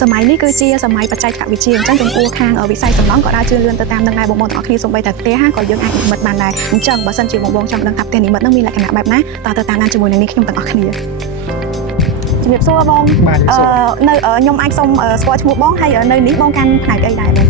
សម័យនេះគឺជាសម័យបច្ចេកវិទ្យាអញ្ចឹងចំពោះខាងវិស័យសំណង់ក៏ដើរជឿនលឿនទៅតាមនឹងដែរបងប្អូនទាំងអស់គ្នាសូម្បីតែផ្ទះក៏យើងអាចនិមិត្តបានដែរអញ្ចឹងបើសិនជាបងប្អូនចង់ដឹងថាផ្ទះនិមិត្តនឹងមានលក្ខណៈបែបណាតើទៅតាមណាជាមួយនឹងនេះខ្ញុំទាំងអស់គ្នាជំរាបសួរបងនៅខ្ញុំអាចសុំស្គាល់ឈ្មោះបងហើយនៅនេះបងកាន់ផ្នែកអីដែរបង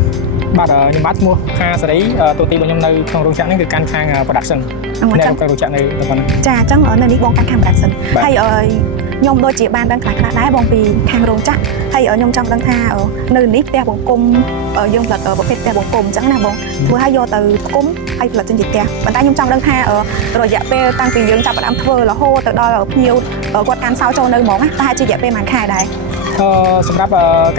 បាទខ្ញុំបាទឈ្មោះខាសេរីទូទីរបស់ខ្ញុំនៅក្នុងរោងចក្រនេះគឺកាន់ខាង production នៅក្នុងរោងចក្រនៅទៅប៉ុណ្ណឹងចាអញ្ចឹងនៅនេះបងកាន់ខាង production ហើយខ្ញុំដូចជាបានដឹងខ្លះៗដែរបងពីខាងរោងចក្រហើយខ្ញុំចង់ដឹងថានៅនេះផ្ទះបង្គំយើងផលិតប្រភេទផ្ទះបង្គំអញ្ចឹងណាបងធ្វើឲ្យយកទៅផ្គុំហើយផលិតចេញជាផ្ទះប៉ុន្តែខ្ញុំចង់ដឹងថារយៈពេលតាំងពីយើងចាប់ផ្ដើមធ្វើរហូតទៅដល់ភ្ញៀវគាត់កាន់សោចូលនៅហ្មងណាតែជារយៈពេលប៉ុន្មានខែដែរសម្រាប់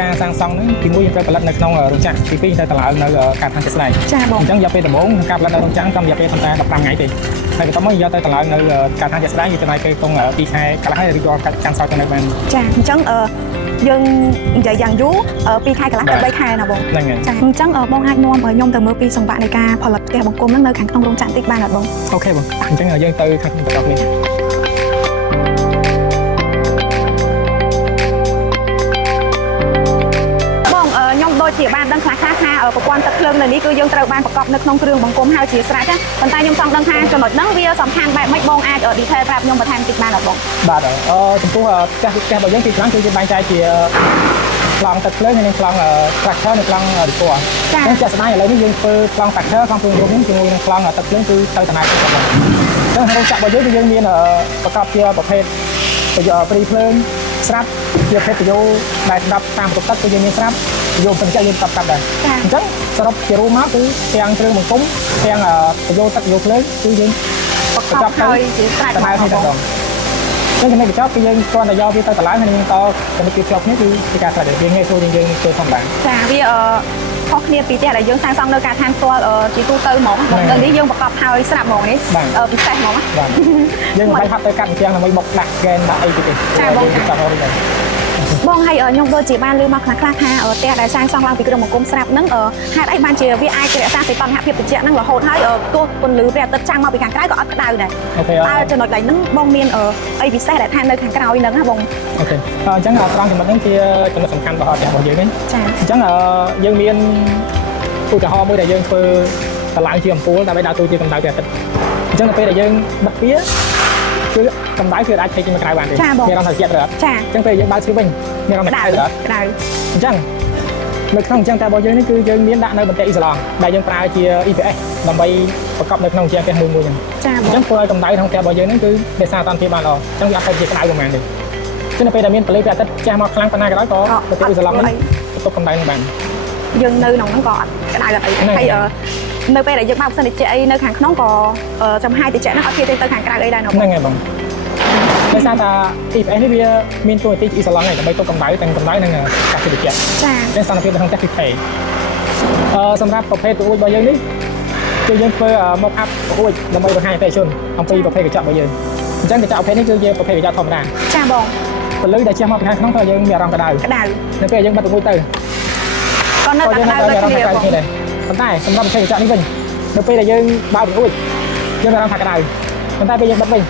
ការសាងសង់នេះទី1យើងត្រូវផលិតនៅក្នុងរោងចក្រទី2ត្រូវតម្លើងនៅការដ្ឋានជាក់ស្ដែងចាបងអញ្ចឹងរយៈពេលដំបូងការផលិតនៅរោងចក្រតាមរយៈពេលតែ15ថ្ងៃទេហើយបន្ទាប់មកយកទៅតម្លើងនៅការដ្ឋានជាក់ស្ដែងវាចំណាយពេលក្នុង2ខែកន្លះហើយឬក៏កាន់សោទៅនៅបានចាអញ្ចឹងយើងនិយាយយ៉ាងយូរ2ខែកន្លះទៅ3ខែណាបងហ្នឹងហើយចាអញ្ចឹងបងអាចនាំខ្ញុំទៅមើលពីសង្វាក់នៃការផលិតផ្ទះបង្គំហ្នឹងនៅខាងក្នុងរោងចក្រតិចបានអត់បងអូខេបងអញ្ចឹងយើងទៅខាងក្នុងបន្តគ្នាដូចជាបានដឹងខ្លះៗថាប្រព័ន្ធទឹកភ្លើងនៅនេះគឺយើងត្រូវបានប្រកបនៅក្នុងគ្រឿងបង្គំហើយជាស្រេចប៉ុន្តែខ្ញុំចង់ដឹងថាចំណុចហ្នឹងវាសំខាន់បែបម៉េចបងអាច detail ប្រាប់ខ្ញុំបន្ថែមតិចបានអត់បងបាទចំពោះផ្ទះរបស់យើងទីខ្លាំងគឺយើងបែងចែកជាប្លង់ទឹកភ្លើងហើយនិងប្លង់ structure និងប្លង់ report អញ្ចឹងជាក់ស្ដែងឥឡូវនេះយើងធ្វើប្លង់ structure ក្នុងព្រឹងរូបនេះជាមួយនឹងប្លង់ទឹកភ្លើងគឺទៅតំណែងទៅបងអញ្ចឹងរោងចក្ររបស់យើងគឺយើងមានប្រកបជាប្រភេទប្រយោព្រីភ្លើងស្រាប់ជាប្រភេទប្រយោដែលសម្រាប់តាមបន្ទប់ទឹកគឺយើងមានស្រាប់យកបញ្ជាក់យើងប្រាប់ដែរអញ្ចឹងសរុបជារួមមកគឺទាំងគ្រឿងបង្គំទាំងប្រយោទឹកប្រយោភ្លើងគឺយើងប្រកបហើយជាស្រេចតែតែតែដល់ចំណុចកញ្ចក់គឺយើងគ្រាន់តែយកវាទៅតម្លើងហើយយើងតចំណុចពីជាប់គ្នាគឺជាការស្រេចវាងាយស្រួលជាងយើងធ្វើធម្មតាចាវាខុសគ្នាពីផ្ទះដែលយើងសាងសង់នៅការដ្ឋានផ្ទាល់ជាទូទៅហ្មងនៅនេះយើងប្រកបហើយស្រាប់ហ្មងនេះពិសេសហ្មងបាទយើងមិនបាច់ហាត់ទៅកាត់ជាងដើម្បីមកដាក់ហ្គេនដាក់អីទេចាបងបងហើយខ្ញុំដូចជាបានឮមកខ្លះៗថាផ្ទះដែលសាងសង់ឡើងពីគ្រឿងបង្គំស្រាប់ហ្នឹងហេតុអីបានជាវាអាចរក្សាសីតុណ្ហភាពត្រជាក់ហ្នឹងរហូតហើយទោះពន្លឺព្រះអាទិត្យចាំងមកពីខាងក្រៅក៏អត់ក្តៅដែរតើចំណុចដែលហ្នឹងបងមានអីពិសេសដែលថានៅខាងក្រៅហ្នឹងណាបងអូខេអញ្ចឹងត្រង់ចំណុចហ្នឹងជាចំណុចសំខាន់របស់ផ្ទះរបស់យើងហ្នឹងចាអញ្ចឹងយើងមានឧទាហរណ៍មួយដែលយើងធ្វើតម្លើងជាអំពូលដើម្បីដើរតួជាកម្ដៅព្រះអាទិត្យអញ្ចឹងទៅពេលដែលយើងបិទវាគឺកម្ដៅគឺអាចផ្លេចចេញមកក្រៅបានទេមានអារម្មណ៍ថាជាក់រត់ចាអញ្ចឹងពេលយើងបើកទ្វារវិញមានអារម្មណ៍ថាក្តៅអញ្ចឹងនៅក្នុងអញ្ចឹងតែរបស់យើងនេះគឺយើងមានដាក់នៅបន្ទះអ៊ីស្លង់ដែលយើងប្រើជា EPS ដើម្បីប្រកបនៅក្នុងជាផ្ទះមួយអញ្ចឹងអញ្ចឹងធ្វើឲ្យកម្ដៅក្នុងផ្ទះរបស់យើងនេះគឺរក្សាអត្តភាពបានល្អអញ្ចឹងវាអត់ទៅជាក្តៅប្រហែលទេចឹងនៅពេលដែលមានពន្លឺព្រះអាទិត្យជះមកខ្លាំងប៉ុណ្ណាក៏ដោយក៏បន្ទះអ៊ីស្លង់នេះទប់កម្ដៅនឹងបានយើងនៅក្នុងហ្នឹងក៏អត់ក្តៅអត់អីហើយនៅពេលដែលយើងបើកផ្សិនតិចអីនៅខាងក្នុងក៏ចំហាយតិចហ្នឹងអត់ធៀបទៅខាងក្រៅអីដែរហ្នឹងហើយបងដោយសារតែ EPS នេះវាមានតួនាទីអ៊ីស្លង់ហ្នឹងដើម្បីទប់កម្ដៅទាំងកម្ដៅនិងកាសតិចចាចឹងសន្តិភាពនៅក្នុងផ្ទះគឺផេសម្រាប់ប្រភេទប្រួយរបស់យើងនេះគឺយើងធ្វើមកអាប់ប្រួយដើម្បីបង្ហាញអតិថិជនអំពីប្រភេទកញ្ចក់របស់យើងអញ្ចឹងកញ្ចក់ប្រភេទនេះគឺជាប្រភេទកញ្ចក់ធម្មតាចាបងពលឺដែលជះមកពីខាងក្នុងធ្វើឲ្យយើងមានអារម្មណ៍ក្តៅនៅពេលយើងបិទប្រួយទៅក៏នៅតែក្តៅដូចគ្នាបងប៉ុន្តែសម្រាប់ប្រភេទកញ្ចក់នេះវិញនៅពេលដែលយើងបើកប្រួយយើងមានអារម្មណ៍ថាក្តៅប៉ុន្តែពេលយើងបិទវិញ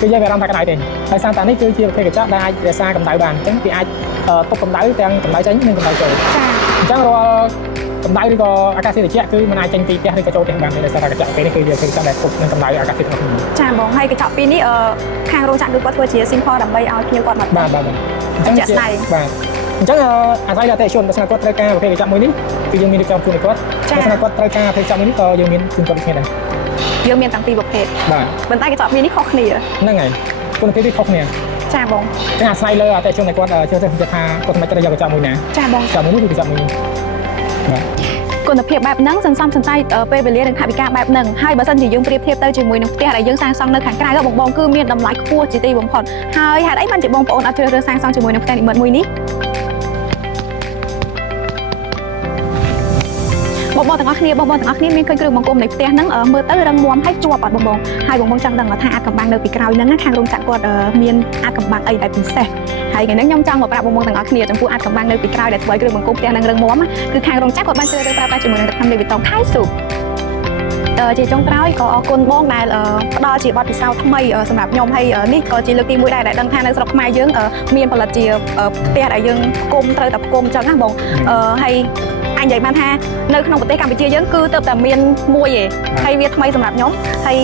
គឺយើងមានអារម្មណ៍ថាក្តៅទេហើយសារតានេះគឺជាប្រភេទកញ្ចក់ដែលអាចរក្សាកម្ដៅបានអញ្ចឹងវាអាចទប់កម្ដៅទាំងកម្ដៅចេញនិងកម្ដៅចូលអញ្ចឹងរាល់កម្ដៅឬក៏អាកាសធាតុត្រជាក់គឺមិនអាចចេញពីផ្ទះឬក៏ចូលផ្ទះបានទេដោយសារតែកញ្ចក់ពេលនេះគឺជាកញ្ចក់ដែលទប់នឹងកម្ដៅអាកាសធាតុក្នុងចាបងហើយកញ្ចក់ពីរនេះខាងរោងចក្រគាត់ធ្វើជា simple ដើម្បីឲ្យភ្ញៀវគាត់មកបាទអញ្ចឹងជាបាទអញ្ចឹងអាស្រ័យដល់អតិថិជនបើសិនគាត់ត្រូវការប្រភេទកញ្ចក់មួយនេះគឺយើងមានរៀបចំជូនគាត់បើសិនគាត់ត្រូវការប្រភេទកញ្ចក់មួយនេះក៏យើងមានជូនគាត់គ្នាដែរយើងមានតាំងពីរប្រភេទបាទប៉ុន្តែកញ្ចក់ពីរនេះខុសគ្នាហ្នឹងហើយគុណភាពវាខុសគ្នាចាបងចឹងអាស្រ័យលើអតិថិជនដែលគាត់ជឿថាគាត់មិនត្រូវយកកញ្ចក់មួយណាចាបងកញ្ចក់មួយនេះគឺកញ្ចក់មួយនេះបាទគុណភាពបែបហ្នឹងសន្សំសំចៃពេលវេលានិងថវិកាបែបហ្នឹងហើយបើសិនជាយើងប្រៀបធៀបទៅជាមួយនឹងផ្ទះដែលយើងសាងសង់នៅខាងក្រៅបងគឺមានតម្លៃខ្ពស់ជាទីបំផុតហើយហេតុអីបានជាបងប្អូនអត់ជ្រើសរើសសាងសង់ជាមួយនឹងផ្ទះនិមិត្តមួយនេះបងទាំងអស់គ្នាមានឃើញគ្រឿងបង្គំនៃផ្ទះហ្នឹងមើលទៅរឹងមាំហើយជាប់អត់បងហើយបងចង់ដឹងថាអាចកំបាំងនៅពីក្រោយហ្នឹងខាងរោងចក្រគាត់មានអាចកំបាំងអីដែលពិសេសហើយថ្ងៃនេះខ្ញុំចង់មកប្រាប់បងទាំងអស់គ្នាចំពោះអាចកំបាំងនៅពីក្រោយដែលធ្វើឲ្យគ្រឿងបង្គំផ្ទះហ្នឹងរឹងមាំគឺខាងរោងចក្រគាត់បានជ្រើសរើសប្រើប្រាស់ជាមួយនឹងទឹកថ្នាំលេវីតុងខៃស៊ូប ជាចុងក្រោយក៏អរគុណបងដែលផ្ដល់ជាបទពិសោធន៍ថ្មីសម្រាប់ខ្ញុំហើយនេះក៏ជាលើកទី1ដែរដែលដឹងថានៅស្រុកខ្មែរយើងមានផលិតជាផ្ទះដែលយើងគុំត្រូវតែគុំអញ្ចឹងណាបងហើយអញនិយាយបានថានៅក្នុងប្រទេសកម្ពុជាយើងគឺទើបតែមានមួយឯងហើយវាថ្មីសម្រាប់ខ្ញុំហើយ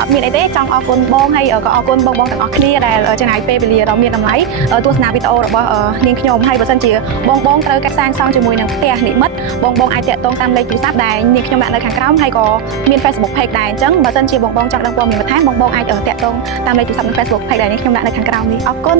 អត់មានអីទេចង់អរគុណបងហើយក៏អរគុណបងទាំងអស់គ្នាដែលចំណាយពេលវេលាដ៏មានតម្លៃទស្សនាវីដេអូរបស់នាងខ្ញុំហើយបើសិនជាបងត្រូវកាត់សាងសង់ជាមួយនឹងផ្ទះនិមិត្តបងអាចតាក់ទងតាមលេខទូរស័ព្ទដែលនាងខ្ញុំដាក់នៅខាងក្រោមហើយក៏មាន Facebook Page ដែរអញ្ចឹងបើសិនជាបងចង់ដឹងព័ត៌មានបន្ថែមបងអាចតាក់ទងតាមលេខទូរស័ព្ទនិង Facebook Page ដែលនាងខ្ញុំដាក់នៅខាងក្រោមនេះអរគុណ